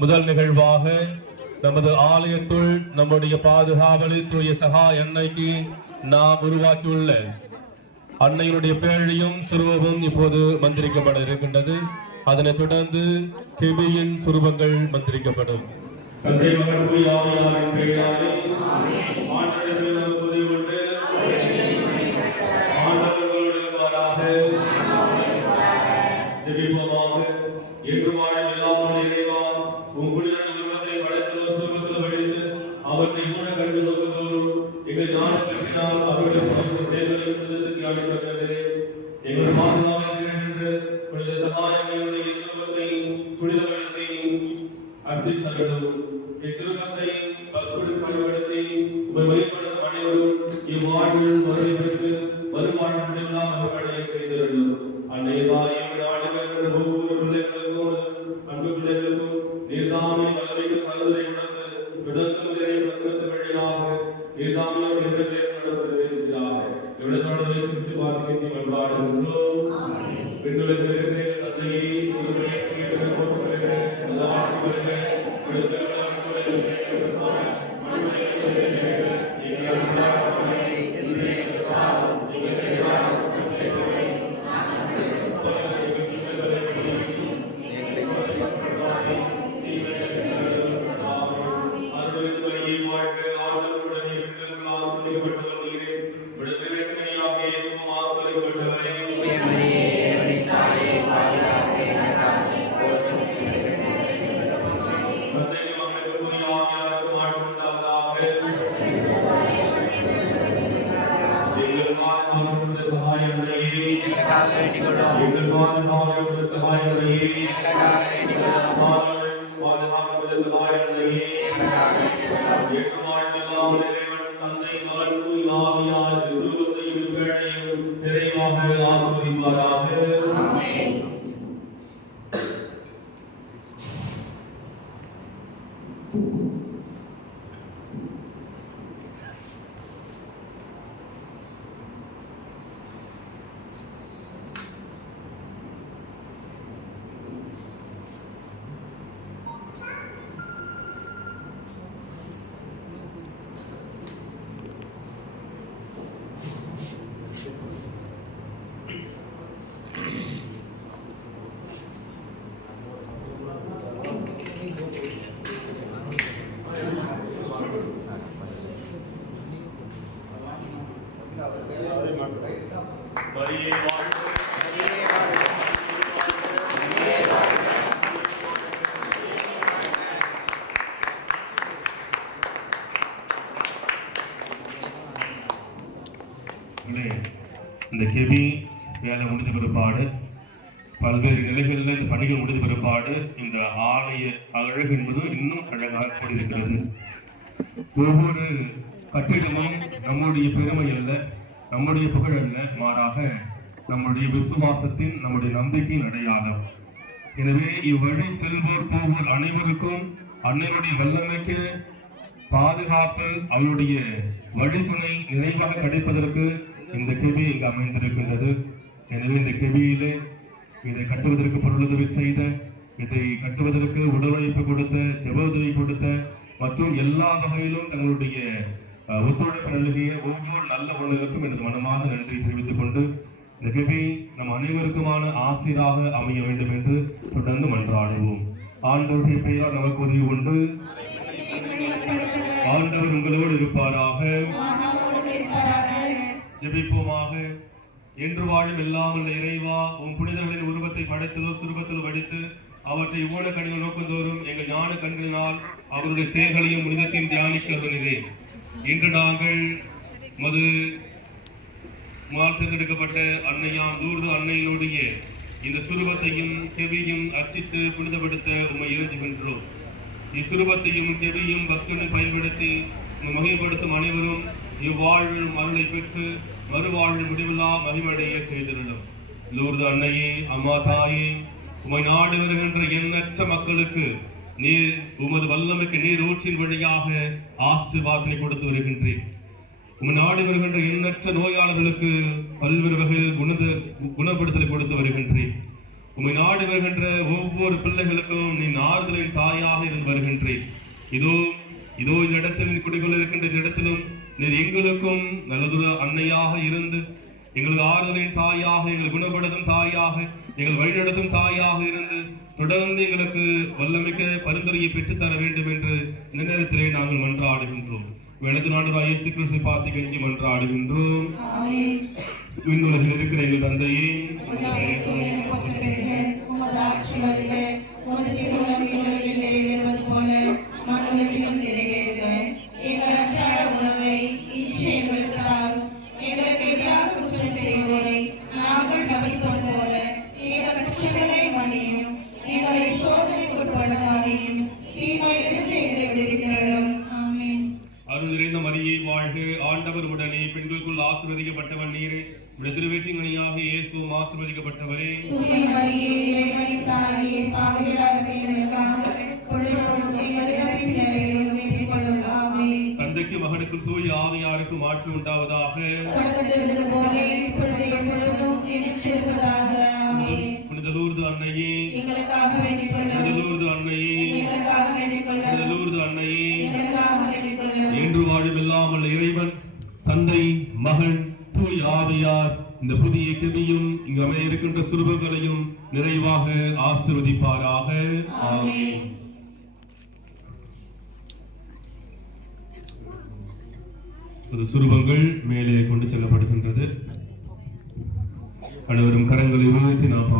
முதல் நிகழ்வாக நமது ஆலயத்துள் நம்முடைய பாதுகாவலி தூய சகா எண்ணெய்க்கு நாம் உருவாக்கியுள்ள அன்னையினுடைய பேழையும் சுரூபமும் இப்போது மந்திரிக்கப்பட இருக்கின்றது. அதனைத் தொடர்ந்து கெபியின் சுரூபங்கள் மந்திரிக்கப்படும். தந்தை மகன் தூய் ஆவியாரின் பெயராலே புனிதவனத்தையும் அர்ச்சித்தர்களும் இச்சிறுகத்தையும் பக்குடி பயன்படுத்தி உபயோகப்படுத்தும் அனைவரும் இவ்வாழ்வில் பெற்று வருமானம் எல்லாம் அவர்களை செய்திருந்தோம் அன்னைய தாயும் நாடுகள் ஒவ்வொரு பிள்ளைகளுக்கும் அன்பு பிள்ளைகளுக்கும் நீர்தாமை வல்லமைக்கு நல்லதை உணர்ந்து விடத்தும் நிறை பிரசனத்து வழியாக நீர்தாமையோடு என்ற பேர் நடப்பது பேசுகிறார் இவ்விடத்தோடு பேசி பார்த்து வழிபாடுகின்றோம் பெண்களுக்கு மரியே வாழ்க இந்த கெபி வேலை முடிஞ்ச பிற்பாடு பல்வேறு நிலைகளில் இந்த பணிகள் முடிஞ்ச பிற்பாடு இந்த ஆலய அழகு என்பது இன்னும் அழகாக கூடியிருக்கிறது. ஒவ்வொரு கட்டிடமும் நம்முடைய பெருமை அல்ல. நம்முடைய புகழ் அல்ல மாறாக நம்முடைய விசுவாசத்தின் நம்முடைய நம்பிக்கையின் அடையாளம். எனவே இவ்வழி செல்வோர் போவோர் அனைவருக்கும் அன்னையுடைய வல்லமைக்கு பாதுகாப்பு அவளுடைய வழித்துணை நிறைவாக கிடைப்பதற்கு இந்த கெவி இங்கு அமைந்திருக்கின்றது. எனவே இந்த கெவியிலே இதை கட்டுவதற்கு பொருளுதவி செய்த இதை கட்டுவதற்கு உடலமைப்பு கொடுத்த ஜெப உதவி கொடுத்த மற்றும் எல்லா வகையிலும் தங்களுடைய ஒத்துழைப்பு நல்கிய ஒவ்வொரு நல்ல உள்ளங்களுக்கும் எனது மனமாக நன்றி தெரிவித்துக் கொண்டு இந்த கெபி நம் அனைவருக்குமான ஆசிராக அமைய வேண்டும் என்று தொடர்ந்து மன்றாடுவோம். ஆண்டவருடைய பெயரால் நமக்கு உதவி உண்டு ஆண்டவர் உங்களோடு இருப்பாராக. ஜெபிப்போமாக. என்று வாழும் இல்லாமல் இறைவா உன் புனிதர்களின் உருவத்தை படைத்தலோ சுருபத்திலோ வடித்து அவற்றை ஊழக்கணிகள் கண்கள் நோக்குந்தோறும் எங்கள் ஞான கண்களினால் அவருடைய செயல்களையும் உனிதத்தையும் தியானிக்க வருகிறேன் இன்று நாங்கள் மது மாற்றெடுக்கப்பட்ட தேர்ந்தெடுக்கப்பட்ட அன்னையாம் அன்னையினுடைய இந்த சுரூபத்தையும் செவியும் அர்ச்சித்து புனிதப்படுத்த உண்மை இறைஞ்சுகின்றோம். இச்சுரூபத்தையும் செவியும் பக்தனை பயன்படுத்தி மகிமைப்படுத்தும் அனைவரும் இவ்வாழ்வில் அருளை பெற்று மறுவாழ்வில் முடிவில்லா மகிமடைய செய்திருந்தோம் லூர்து அன்னையே அம்மா தாயே உமை நாடு வருகின்ற எண்ணற்ற மக்களுக்கு நீர் உமது வல்லமைக்கு நீர் ஊற்றின் வழியாக ஆசிர்வாதத்தை கொடுத்து வருகின்றேன். உங்கள் நாடு வருகின்ற எண்ணற்ற நோயாளர்களுக்கு பல்வேறு வகையில் குணத குணப்படுத்தலை கொடுத்து வருகின்றேன். உங்கள் நாடு வருகின்ற ஒவ்வொரு பிள்ளைகளுக்கும் நீ ஆறுதலின் தாயாக இருந்து வருகின்றேன். இதோ இதோ இந்த இடத்தில் குடிகள் இருக்கின்ற இந்த இடத்திலும் நீர் எங்களுக்கும் நல்லதொரு அன்னையாக இருந்து எங்களுக்கு ஆறுதலின் தாயாக எங்களை குணப்படுத்தும் தாயாக எங்கள் வழிநடத்தும் தாயாக இருந்து தொடர்ந்து எங்களுக்கு வல்லமிக்க பரிந்துரையை பெற்றுத் தர வேண்டும் என்று இந்த நேரத்திலே நாங்கள் மன்றாடுகின்றோம். எனது நாடு இயேசு கிறிஸ்து பார்த்து கெஞ்சி மன்றாடுகின்றோம். விண்ணுலகில் இருக்கிற எங்கள் தந்தையே. வாழ்க ஆண்டவர் உடனே பெண்களுக்குள் ஆசீர்வதிக்கப்பட்டவன் நீரே. உடைய திருவேற்றின் மணியாக இயேசுவும் ஆசீர்வதிக்கப்பட்டவரே. தந்தைக்கு மகனுக்கும் தூய் ஆவியாருக்கும் ஆட்சி உண்டாவதாக. புனித லூர்து அன்னையே. அன்னையே. கிருமியும் இருக்கின்ற சுரூபங்களையும் நிறைவாக ஆசிர்வதிப்பாராக. சுரூபங்கள் மேலே கொண்டு செல்லப்படுகின்றது. அனைவரும் கரங்களை உயர்த்தி நாம்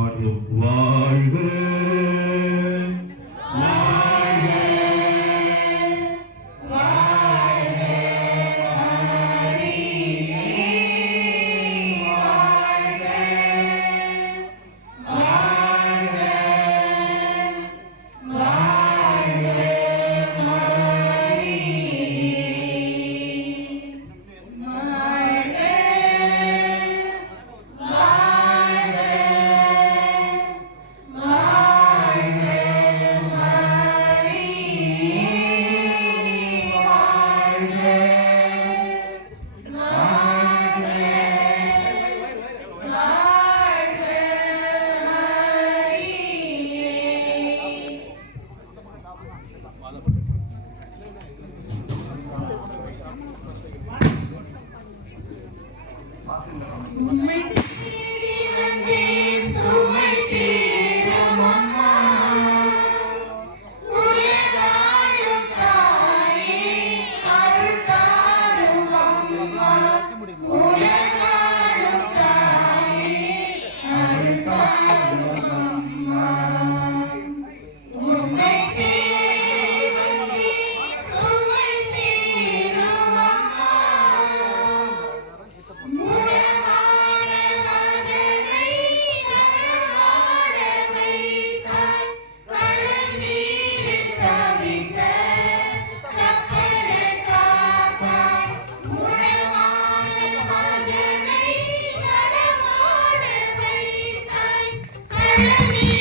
Hallelujah.